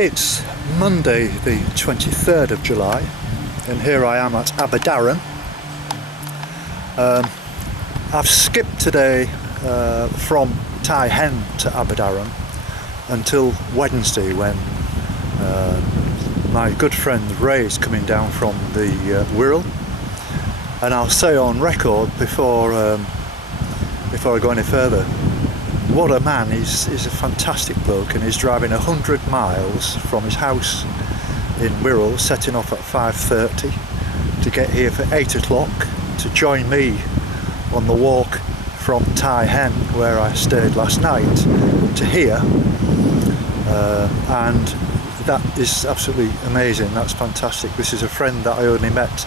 It's Monday the 23rd of July and here I am at Aberdaron. I've skipped today from Tai Hen to Aberdaron until Wednesday when my good friend Ray is coming down from the Wirral, and I'll say on record before I go any further, what a man. He's a fantastic bloke, and he's driving 100 miles from his house in Wirral, setting off at 5:30 to get here for 8 o'clock to join me on the walk from Tai Hen, where I stayed last night, to here, and that is absolutely amazing. That's fantastic. This is a friend that I only met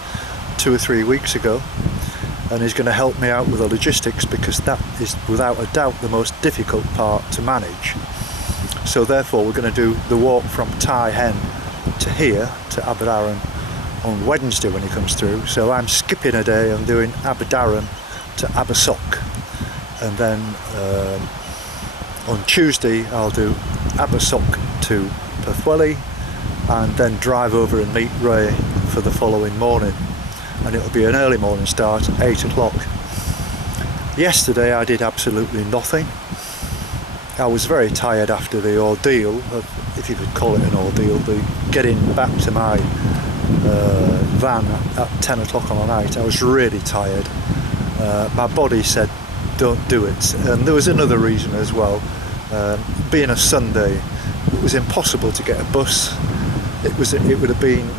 2 or 3 weeks ago, and he's going to help me out with the logistics, because that is without a doubt the most difficult part to manage. So therefore we're going to do the walk from Tai Hen to here, to Aberdaron, on Wednesday when he comes through. So I'm skipping a day. I'm doing Aberdaron to Abersoch, and then on Tuesday I'll do Abersoch to Pwllheli, and then drive over and meet Ray for the following morning, and it'll be an early morning start at 8 o'clock. Yesterday I did absolutely nothing. I was very tired after the ordeal, if you could call it an ordeal, the getting back to my van at 10 o'clock on the night. I was really tired. My body said don't do it, and there was another reason as well. Being a Sunday, it was impossible to get a bus. It would have been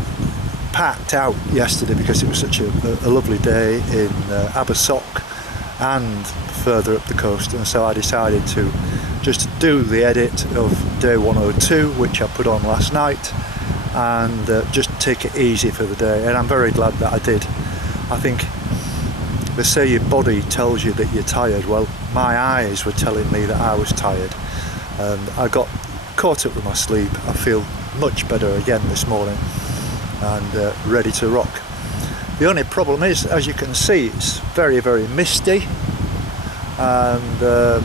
packed out yesterday because it was such a lovely day in Abersoch and further up the coast, and so I decided to just do the edit of day 102, which I put on last night, and just take it easy for the day, and I'm very glad that I did. I think they say your body tells you that you're tired. Well, my eyes were telling me that I was tired, and I got caught up with my sleep. I feel much better again this morning and ready to rock. The only problem is, as you can see, it's very, very misty, and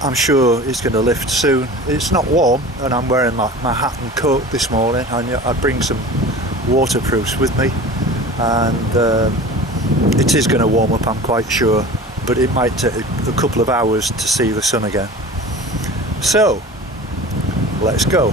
I'm sure it's going to lift soon. It's not warm, and I'm wearing my hat and coat this morning. I bring some waterproofs with me, and it is going to warm up, I'm quite sure, but it might take a couple of hours to see the sun again. So let's go.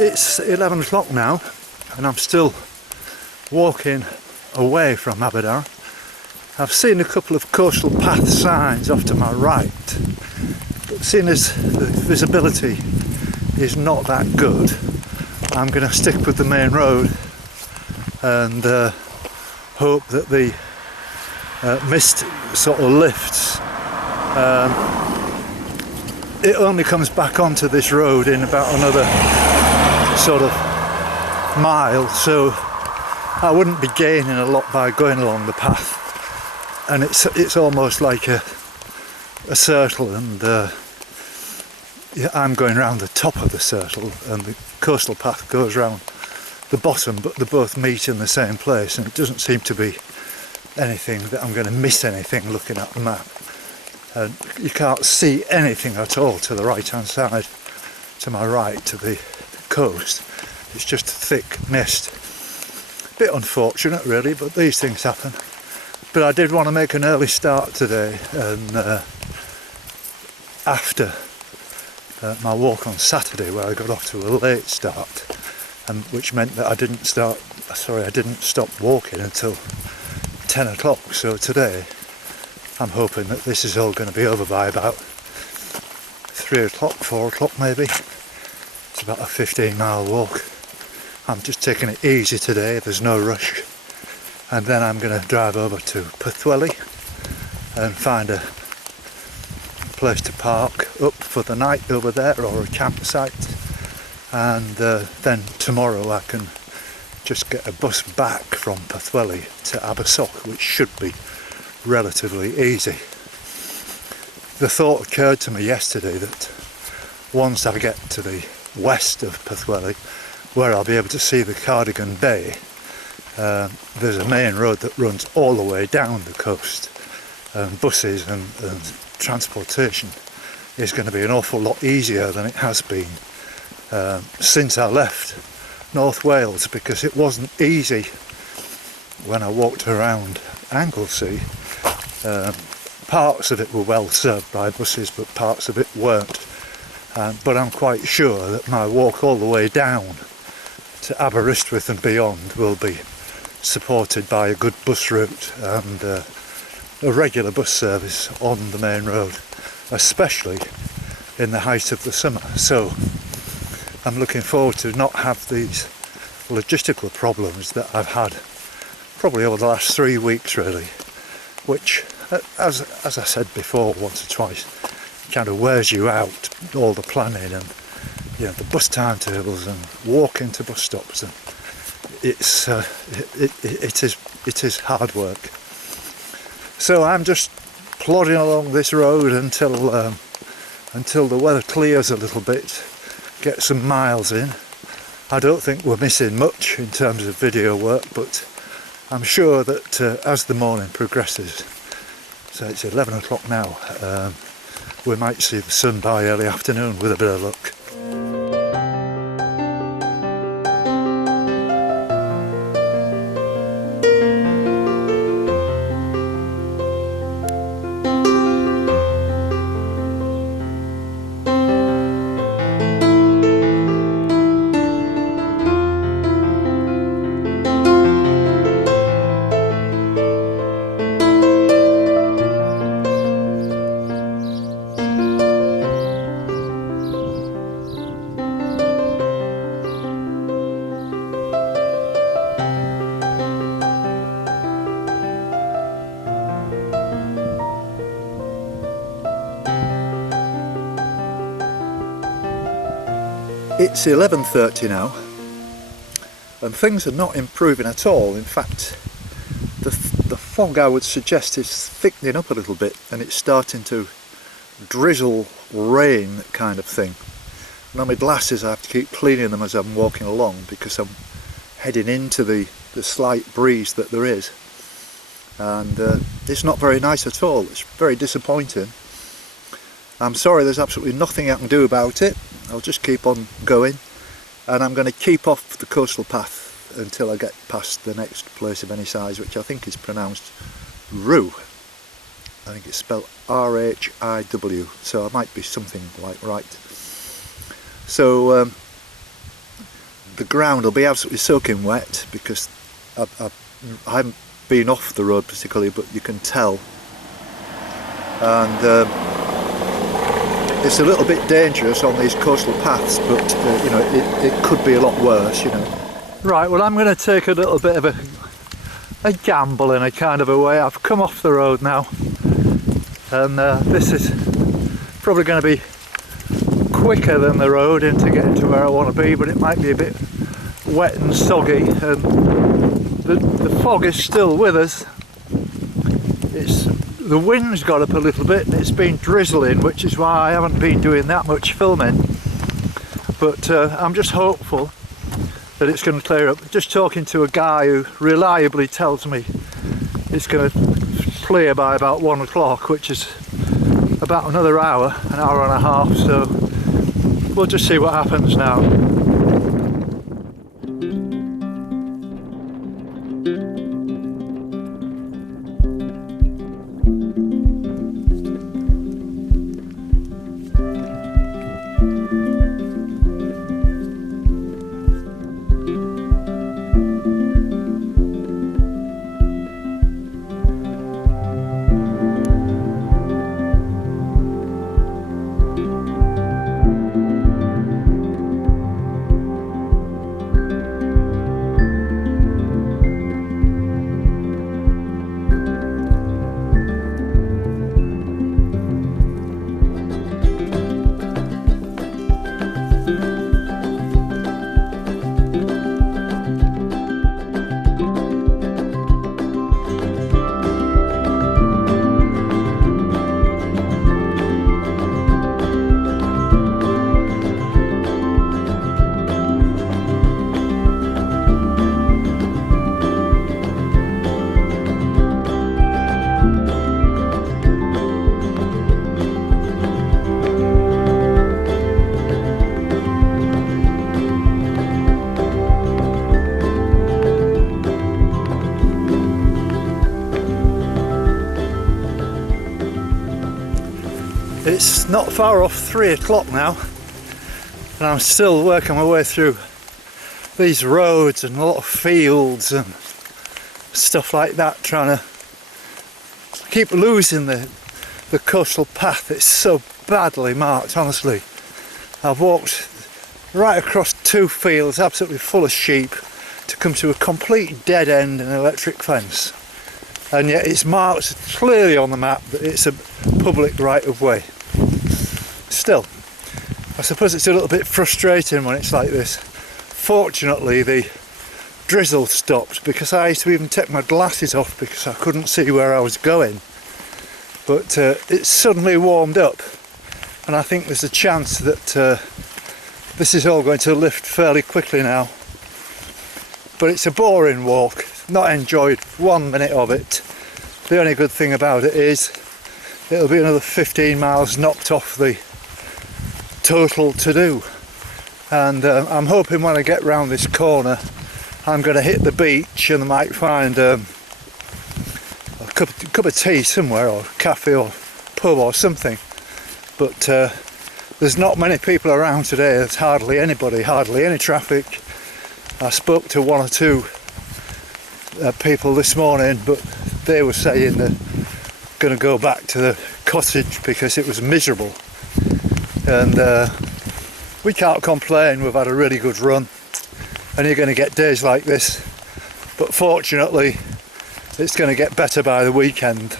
It's 11 o'clock now, and I'm still walking away from Aberdaron. I've seen a couple of coastal path signs off to my right, but seeing as the visibility is not that good, I'm going to stick with the main road and hope that the mist sort of lifts. It only comes back onto this road in about another sort of mile, so I wouldn't be gaining a lot by going along the path, and it's almost like a circle, and yeah, I'm going round the top of the circle, and the coastal path goes round the bottom, but they both meet in the same place, and it doesn't seem to be anything that I'm going to miss anything looking at the map. And you can't see anything at all to the right hand side, to my right, to the coast. It's just thick mist. Bit unfortunate really, but these things happen. But I did want to make an early start today, and after my walk on Saturday, where I got off to a late start, and which meant that I didn't stop walking until 10 o'clock. So today I'm hoping that this is all going to be over by about 3 o'clock, 4 o'clock maybe. It's about a 15-mile walk. I'm just taking it easy today, there's no rush. And then I'm going to drive over to Pwllheli and find a place to park up for the night over there, or a campsite. And then tomorrow I can just get a bus back from Pwllheli to Abersoch, which should be relatively easy. The thought occurred to me yesterday that once I get to the west of Pwllheli, where I'll be able to see the Cardigan Bay, there's a main road that runs all the way down the coast. Buses and transportation is going to be an awful lot easier than it has been since I left North Wales, because it wasn't easy when I walked around Anglesey. Parts of it were well served by buses, but parts of it weren't. But I'm quite sure that my walk all the way down to Aberystwyth and beyond will be supported by a good bus route and a regular bus service on the main road, especially in the height of the summer. So I'm looking forward to not have these logistical problems that I've had probably over the last 3 weeks really, which, as I said before once or twice, kind of wears you out, all the planning and the bus timetables and walking to bus stops, and it is hard work. So I'm just plodding along this road until the weather clears a little bit, get some miles in. I don't think we're missing much in terms of video work, but I'm sure that as the morning progresses, so it's 11 o'clock now, we might see the sun by early afternoon with a bit of luck. It's 11:30 now, and things are not improving at all. In fact, the fog, I would suggest, is thickening up a little bit, and it's starting to drizzle, rain kind of thing. Now my glasses, I have to keep cleaning them as I'm walking along, because I'm heading into the slight breeze that there is, and it's not very nice at all. It's very disappointing. I'm sorry, there's absolutely nothing I can do about it. I'll just keep on going, and I'm going to keep off the coastal path until I get past the next place of any size, which I think is pronounced Rhiw. I think it's spelled R-H-I-W, so I might be something like right. So the ground will be absolutely soaking wet, because I haven't been off the road particularly, but you can tell. And it's a little bit dangerous on these coastal paths, but it could be a lot worse, Right, well, I'm going to take a little bit of a gamble in a kind of a way. I've come off the road now, and this is probably going to be quicker than the road into getting to where I want to be, but it might be a bit wet and soggy, and the fog is still with us. The wind's got up a little bit, and it's been drizzling, which is why I haven't been doing that much filming, but I'm just hopeful that it's going to clear up. Just talking to a guy who reliably tells me it's going to clear by about 1 o'clock, which is about another hour, an hour and a half, so we'll just see what happens now. It's not far off 3 o'clock now, and I'm still working my way through these roads and a lot of fields and stuff like that, trying to keep losing the coastal path. It's so badly marked, honestly. I've walked right across 2 fields absolutely full of sheep to come to a complete dead end and electric fence, and yet it's marked clearly on the map that it's a public right of way. Still, I suppose it's a little bit frustrating when it's like this. Fortunately, the drizzle stopped, because I used to even take my glasses off because I couldn't see where I was going. But it's suddenly warmed up, and I think there's a chance that this is all going to lift fairly quickly now. But it's a boring walk, not enjoyed 1 minute of it. The only good thing about it is it'll be another 15 miles knocked off the total to do. And I'm hoping when I get round this corner I'm going to hit the beach and I might find a cup of tea somewhere, or cafe or pub or something. But there's not many people around today. There's hardly anybody, hardly any traffic. I spoke to 1 or 2 people this morning, but they were saying they're going to go back to the cottage because it was miserable. And we can't complain. We've had a really good run, and you're going to get days like this, but fortunately it's going to get better by the weekend.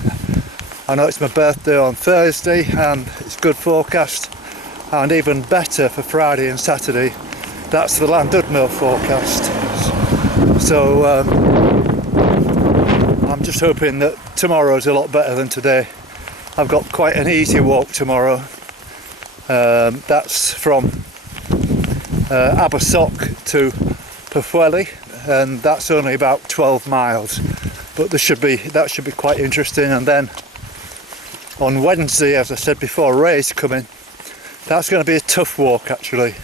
I know it's my birthday on Thursday and it's good forecast, and even better for Friday and Saturday. That's the Llandudno forecast. So I'm just hoping that tomorrow's a lot better than today. I've got quite an easy walk tomorrow. That's from Abersoch to Pwllheli, and that's only about 12 miles. But that should be quite interesting. And then on Wednesday, as I said before, Ray's coming. That's going to be a tough walk actually,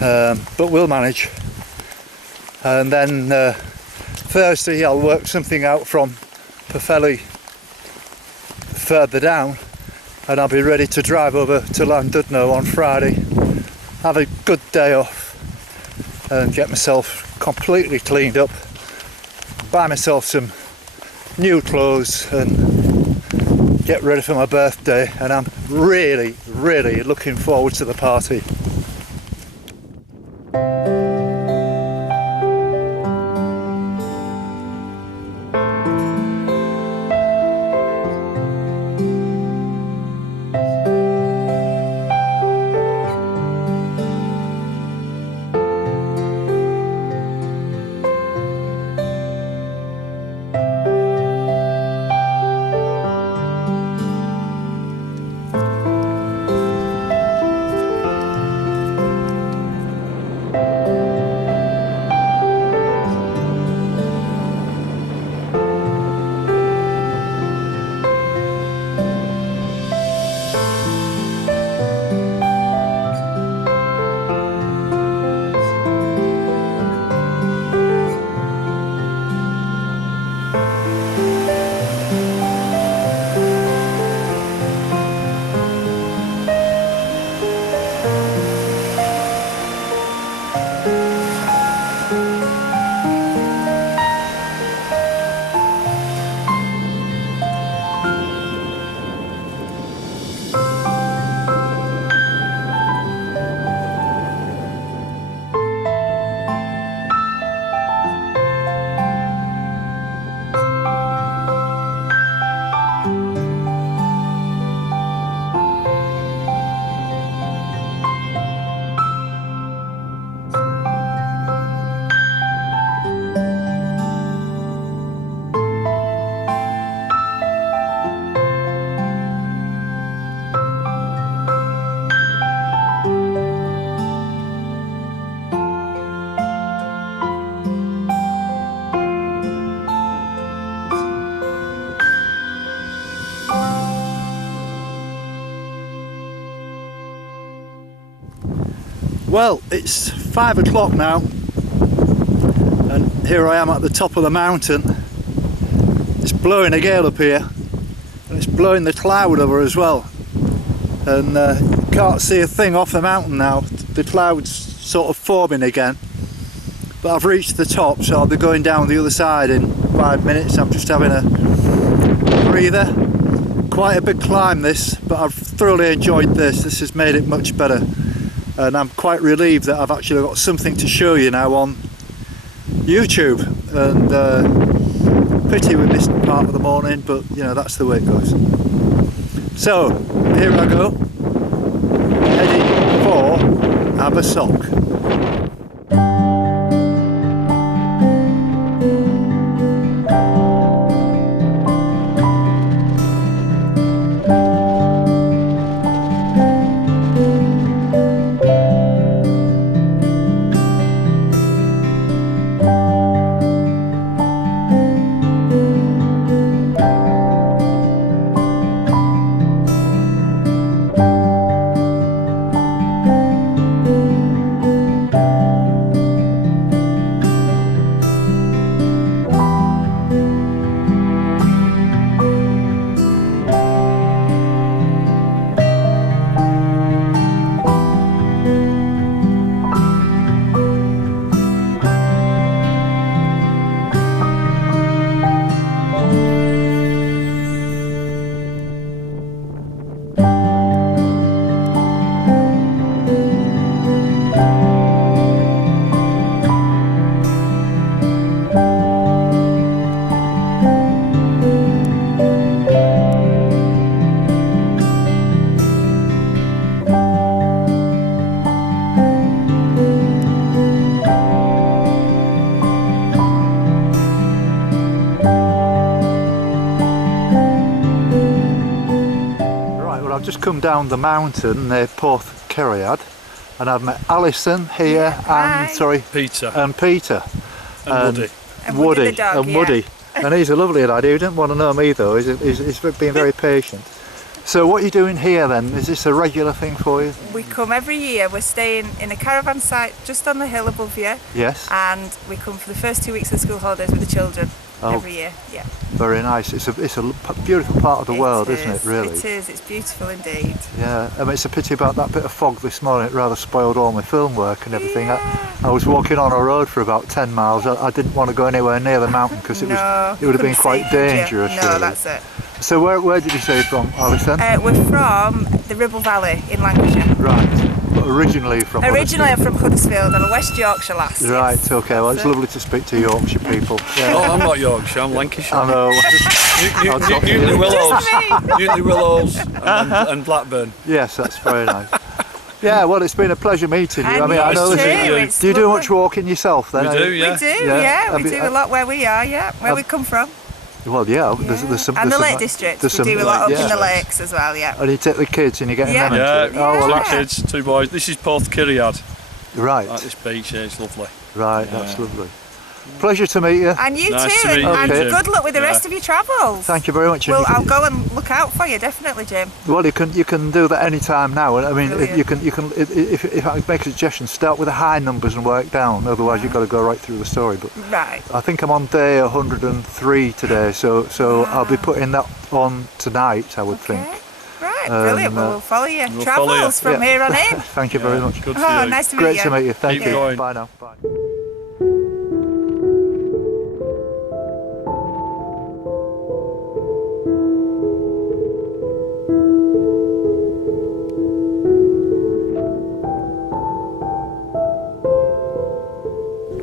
but we'll manage. And then Thursday I'll work something out from Pwllheli further down, and I'll be ready to drive over to Llandudno on Friday, have a good day off and get myself completely cleaned up, buy myself some new clothes and get ready for my birthday. And I'm really looking forward to the party. Well, it's 5 o'clock now, and here I am at the top of the mountain. It's blowing a gale up here, and it's blowing the cloud over as well. and can't see a thing off the mountain now. The clouds sort of forming again, but I've reached the top, so I'll be going down the other side in 5 minutes. I'm just having a breather. Quite a big climb this, but I've thoroughly enjoyed this. This has made it much better, and I'm quite relieved that I've actually got something to show you now on YouTube. And pity we missed part of the morning, but you know, that's the way it goes. So here I go, heading for Abersoch. I've just come down the mountain near Porth Ceriad, and I've met Alison here and Peter and Peter and Woody the dog, and Woody, and he's a lovely lad. He didn't want to know me though. He's been very patient. So what are you doing here then? Is this a regular thing for you? We come every year. We're staying in a caravan site just on the hill above you. Yes. And we come for the first 2 weeks of the school holidays with the children every year. Yeah. Very nice. It's a beautiful part of the world, isn't it? Really. It is. It's beautiful indeed. Yeah. I mean, it's a pity about that bit of fog this morning. It rather spoiled all my film work and everything. Yeah. I was walking on a road for about 10 miles. I didn't want to go anywhere near the mountain because it would have been quite dangerous. No, really. that's it. So where did you say you're from, Alison? We're from the Ribble Valley in Lancashire. Right. But originally from Originally I'm from Huddersfield. I'm a West Yorkshire lass. Right, okay. Well, it's lovely to speak to Yorkshire people. Yeah. Oh, I'm not Yorkshire, I'm Lancashire. I know. Newton Willows and Blackburn. Yes, that's very nice. Yeah, well, it's been a pleasure meeting you. And I mean, I know it's do you do lovely. much walking yourself then? We do, yeah. We do, yeah. We do a lot where we are, where we come from. Well, yeah, there's some... And there's the some, Lake District, there's we do a lot up in the districts. lakes as well, yeah. And you take the kids and you get them into it? Yeah, Oh, well, two kids, 2 boys. This is Porth Ceriad. Right. Like this beach here, it's lovely. Right, that's lovely. Pleasure to meet you. And you Nice too, to meet you, and Jim. good luck with the rest of your travels. Thank you very much. Well, I'll go and look out for you, definitely, Jim. Well, you can do that any time now. I mean, Brilliant. you can if I make a suggestion, start with the high numbers and work down. Otherwise, you've got to go right through the story. But Right. I think I'm on day 103 today, so I'll be putting that on tonight, I would think. Right, brilliant. Well, we'll follow your We'll travels follow you. from here on in. Thank you very much. Good for Oh, you. nice to meet Great you. to meet you. Thank Keep you. going. Bye now. Bye.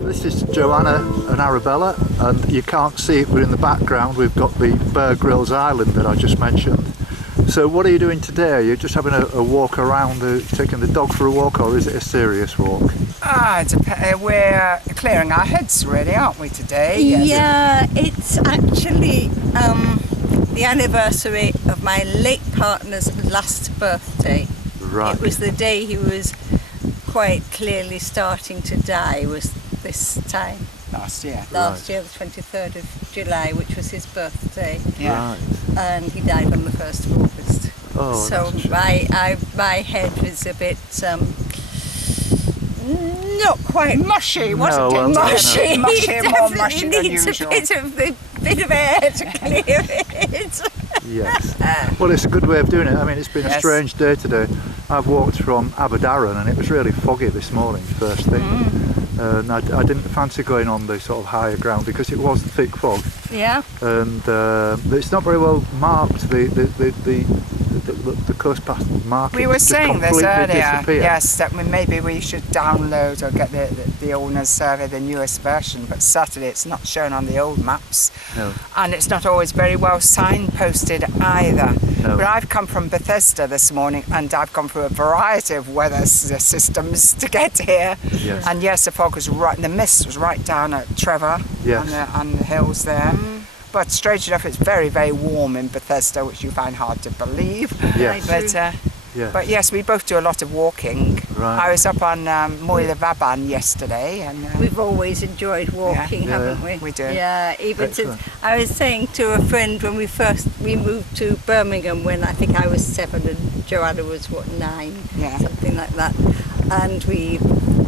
This is Joanna and Arabella, and you can't see it, but in the background we've got the Bear Grylls Island that I just mentioned. So what are you doing today? Are you just having a walk around, taking the dog for a walk, or is it a serious walk? We're clearing our heads really, aren't we, today? Yeah, it's actually the anniversary of my late partner's last birthday. Right. It was the day he was quite clearly starting to die, was this time. Last year. Last year, the 23rd of July, which was his birthday. Yeah. Right. And he died on the 1st of August. Oh, so that's a shame. my head was a bit not quite Mushy, wasn't No, it? well, Mushy, mushy. mushy, He more mushy definitely than needs usual. a bit of air to clear it. Yes. Well, it's a good way of doing it. I mean, it's been a Yes. strange day today. I've walked from Aberdaron and it was really foggy this morning, first thing. And I didn't fancy going on the sort of higher ground because it was thick fog. Yeah. And it's not very well marked. The coast path marking. We were just saying this completely earlier, disappeared. yes, that maybe we should download or get the owner's survey, the newest version, but certainly it's not shown on the old maps. No. And it's not always very well signposted either. No. But I've come from Bethesda this morning and I've gone through a variety of weather systems to get here. Yes. And yes, the fog was right, the mist was right down at Trevor Yes. on the hills there. But strange enough, it's very, very warm in Bethesda, which you find hard to believe. Yes. But, Yes. but yes, we both do a lot of walking. Right. I was up on Moyle Vaban yesterday, and We've always enjoyed walking, Yeah. haven't we? We do. Yeah, even Excellent. since I was saying to a friend when we moved to Birmingham when I think I was 7 and Joanna was 9, Yeah. something like that. And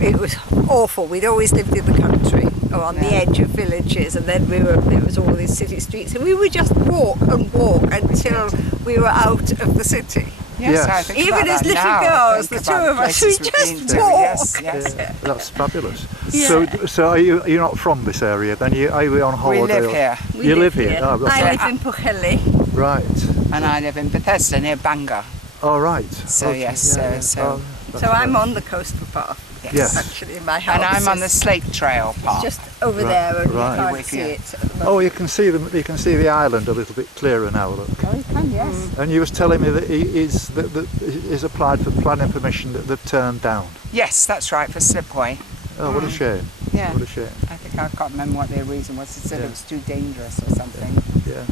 it was awful. We'd always lived in the country or on the Yeah. edge of villages, and then it was all these city streets, and we would just walk and walk until we were out of the city. yes, Yes. I think Even about as that little now, I girls, think the two about of us, places we we've just been to. walk. Yes, yes. Yeah, that's fabulous. Yeah. So you're not from this area then? Are you on We holiday? live or- here, We You live here? Oh, that's I right. live in Pwllheli. Right. and I live in Bethesda near Bangor. All right. So, Okay, yes, so- Oh, that's So I'm right. on the coastal path. Yes. Actually, my house. And I'm on the is- Slate Trail It's path. just over Right, there, and right. you can't With see you. it. At the moment. Oh, you can see the island a little bit clearer now. Look. Oh, you can, yes. And you was telling me that he's applied for planning permission that they've turned down. Yes, that's right, for Slipway. Oh, what a shame. Yeah. What a shame. I think I can't remember what their reason was. They said Yeah. it was too dangerous or something. Yeah.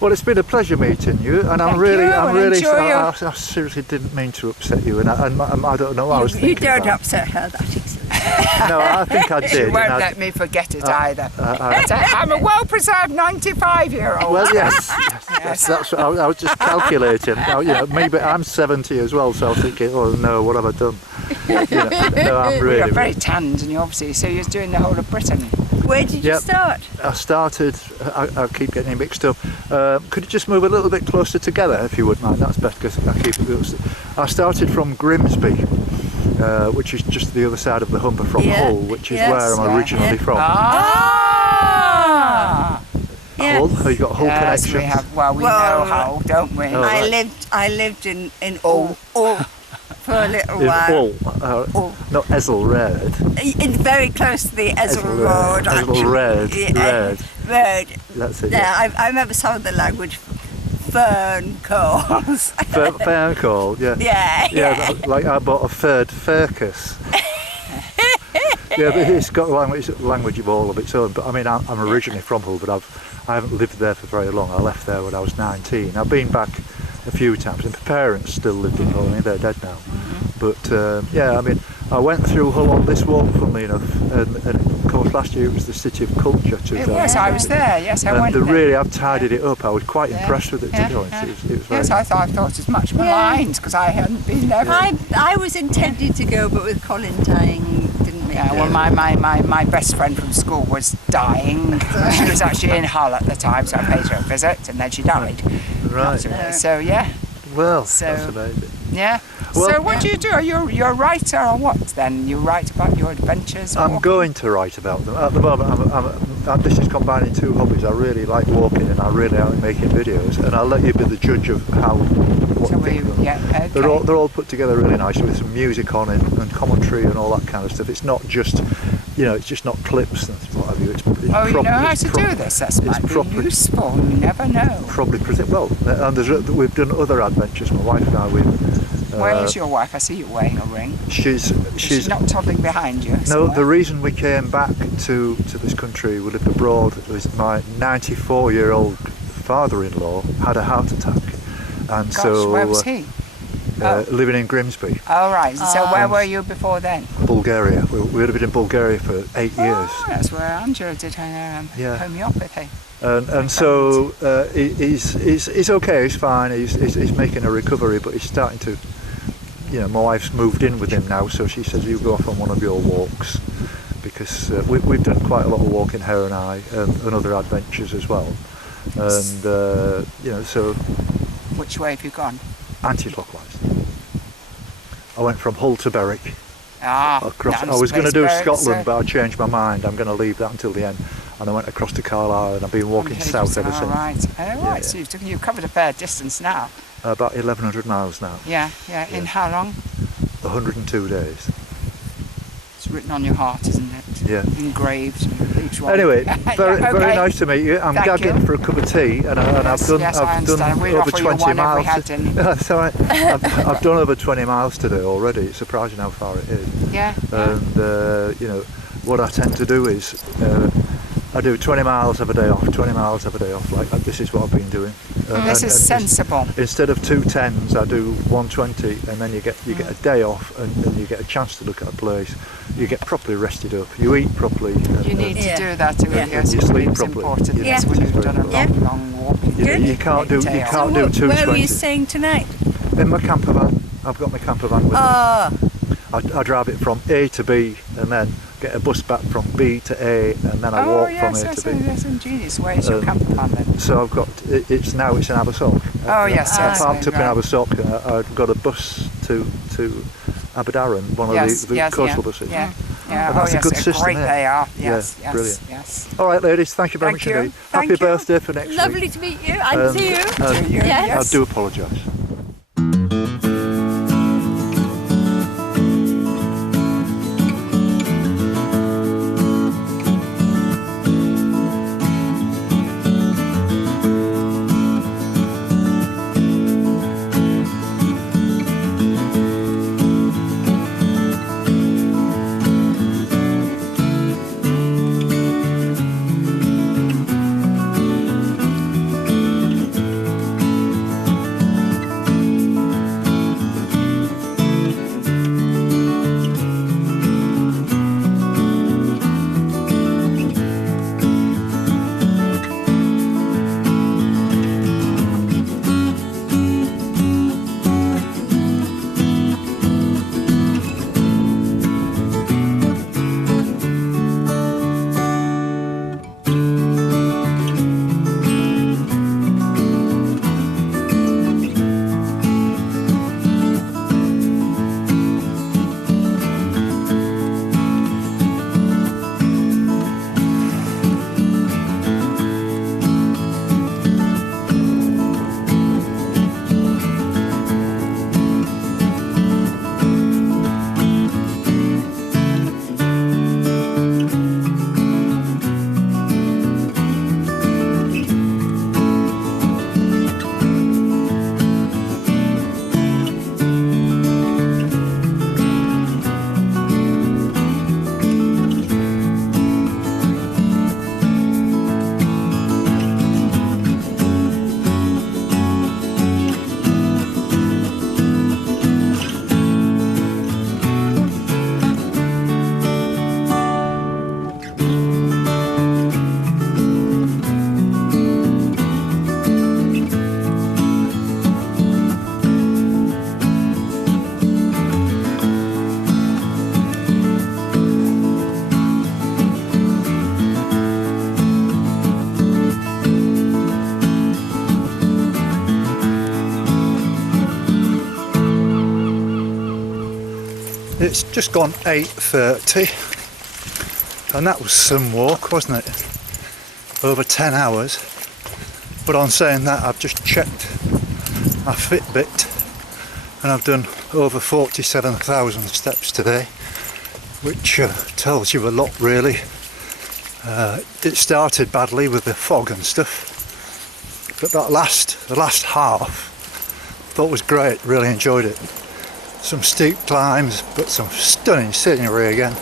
Well, it's been a pleasure meeting you, and Thank I'm really, you, I'm and really, enjoy your- I seriously didn't mean to upset you, and I don't know. I was You thinking don't about- upset her, that is. No, I think I did. She won't and I- let me forget it either. I- I'm a well-preserved 95-year-old. Well, yes, that's what I was just calculating. Now, maybe I'm 70 as well, so I'm thinking, oh no, what have I done? No, I'm You're really. very tanned, and you obviously, so you're doing the whole of Britain. Where did you Yep. start? I started. I keep getting it mixed up. Could you just move a little bit closer together, if you wouldn't mind? That's better because I keep it. I started from Grimsby, which is just the other side of the Humber from Yeah, Hull, which is yes, where I'm originally yeah. from. Ah! Yes. Hull. Have you got Hull Yes, connections? we have. Well, we Well, know Hull, don't we? Oh, I right. lived in Hull for a little In while. Hull, not Ezelred. In very close to the Ezel Road. Ezelred. Road. That's it. Yeah, I remember some of the language. Fern calls. Fair call. Yeah. Yeah. Like I bought a third Fircus. Yeah, but it's got language of all of its own. But I mean, I'm originally from Hull, but I haven't lived there for very long. I left there when I was 19. I've been back a few times, and my parents still lived in Hull. I mean, they're dead now. But yeah, I mean, I went through Hull on this walk, funnily enough, and of course last year it was the City of Culture. It was, I was there, yes, I And went they there. really have tidied it up. I was quite Yeah, impressed with it, to yeah, be honest. yeah. It was very Yes, I thought it was much maligned because I hadn't been there. I was intended to go, but with Colin dying, didn't make Yeah, it. well, my best friend from school was dying. She was actually in Hull at the time, so I paid her a visit, and then she died. right. So yeah, Well, So- that's amazing. yeah. Well- So what do you do? Are you a writer or what? Then you write about your adventures. I'm walking? going to write about them. At the moment, this is combining two hobbies. I really like walking and I really like making videos, and I'll let you be the judge of what So you think of them. yeah, okay. They're all put together really nicely with some music on it and commentary and all that kind of stuff. It's not just, it's just not clips and what have you. It's Oh, you proper- know how it's to proper- do this? That it's might be proper- useful. You never know. Probably present well, and we've done other adventures. My wife and I, Where is your wife? I see you wearing a ring. she's She's not toddling behind you. No, somewhere? the reason we came back to this country, we lived abroad, was my 94-year-old father-in-law had a heart attack, and Gosh, so where was he? living in Grimsby, Oh, right. So where were you before then? Bulgaria. We lived in Bulgaria for 8 years, Oh, that's where Angela did her Yeah. homeopathy. and so he's okay. He's fine. He's making a recovery, but he's starting to. My wife's moved in with him now, so she says, "You go off on one of your walks," because we've done quite a lot of walking, her and I, and other adventures as well. and so Which way have you gone? anti-clockwise. I went from Hull to Berwick. Across. I was going to do Scotland, but I changed my mind. I'm going to leave that until the end. And I went across to Carlisle, and I've been walking south ever since. Right. Yeah. So you've covered a fair distance now. About 1,100 miles now. Yeah. In how long? 102 days. It's written on your heart, isn't it? Yeah. Engraved. Each one. Anyway, very okay. nice to meet you. I'm Thank gagging you. for a cup of tea, and I've done I understand. We'd over offer you 20 one miles. if we had any. That's all right. I've done over 20 miles today already. It's surprising how far it is. Yeah. And what I tend to do is I do 20 miles, have a day off, 20 miles, have a day off. Like this is what I've been doing. This is sensible. Instead of 2 10s, I do 120, and then you get a day off, and you get a chance to look at a place. You get properly rested up. You eat properly. You need to do that to you sleep properly. Important. Yeah. When you've done a long walk. You can't do 220s. Where are you staying tonight? In my camper van. I've got my camper van with me. I drive it from A to B, and then get a bus back from B to A, and then I walk from A to B. That's ingenious. Where's your camper van then? So I've got it's in Abersoch. Oh yes, I parked up in Abersoch. I've got a bus to Aberdaron, one of the coastal buses. Yeah. And that's a good system. Great they are. Yes, brilliant. Yes. All right, ladies, thank you very much indeed. Happy birthday for next week. Lovely to meet you and see you. I do apologise. It's just gone 8:30, and that was some walk, wasn't it? Over 10 hours. But on saying that, I've just checked my Fitbit, and I've done over 47,000 steps today, which tells you a lot, really. It started badly with the fog and stuff, but the last half, I thought was great. Really enjoyed it. Some steep climbs, but some stunning scenery again.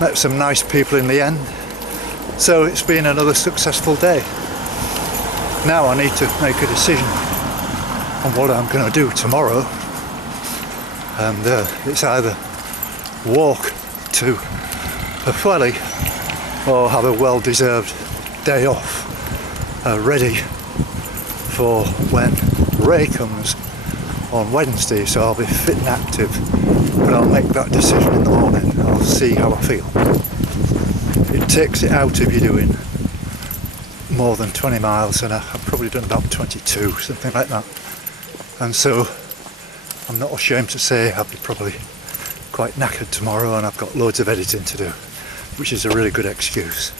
Met some nice people in the end. So it's been another successful day. Now I need to make a decision on what I'm going to do tomorrow. And it's either walk to Pwllheli or have a well-deserved day off, ready for when Ray comes on Wednesday, so I'll be fit and active, but I'll make that decision in the morning. I'll see how I feel. It takes it out of you doing more than 20 miles, and I've probably done about 22, something like that. And so I'm not ashamed to say I'll be probably quite knackered tomorrow, and I've got loads of editing to do, which is a really good excuse.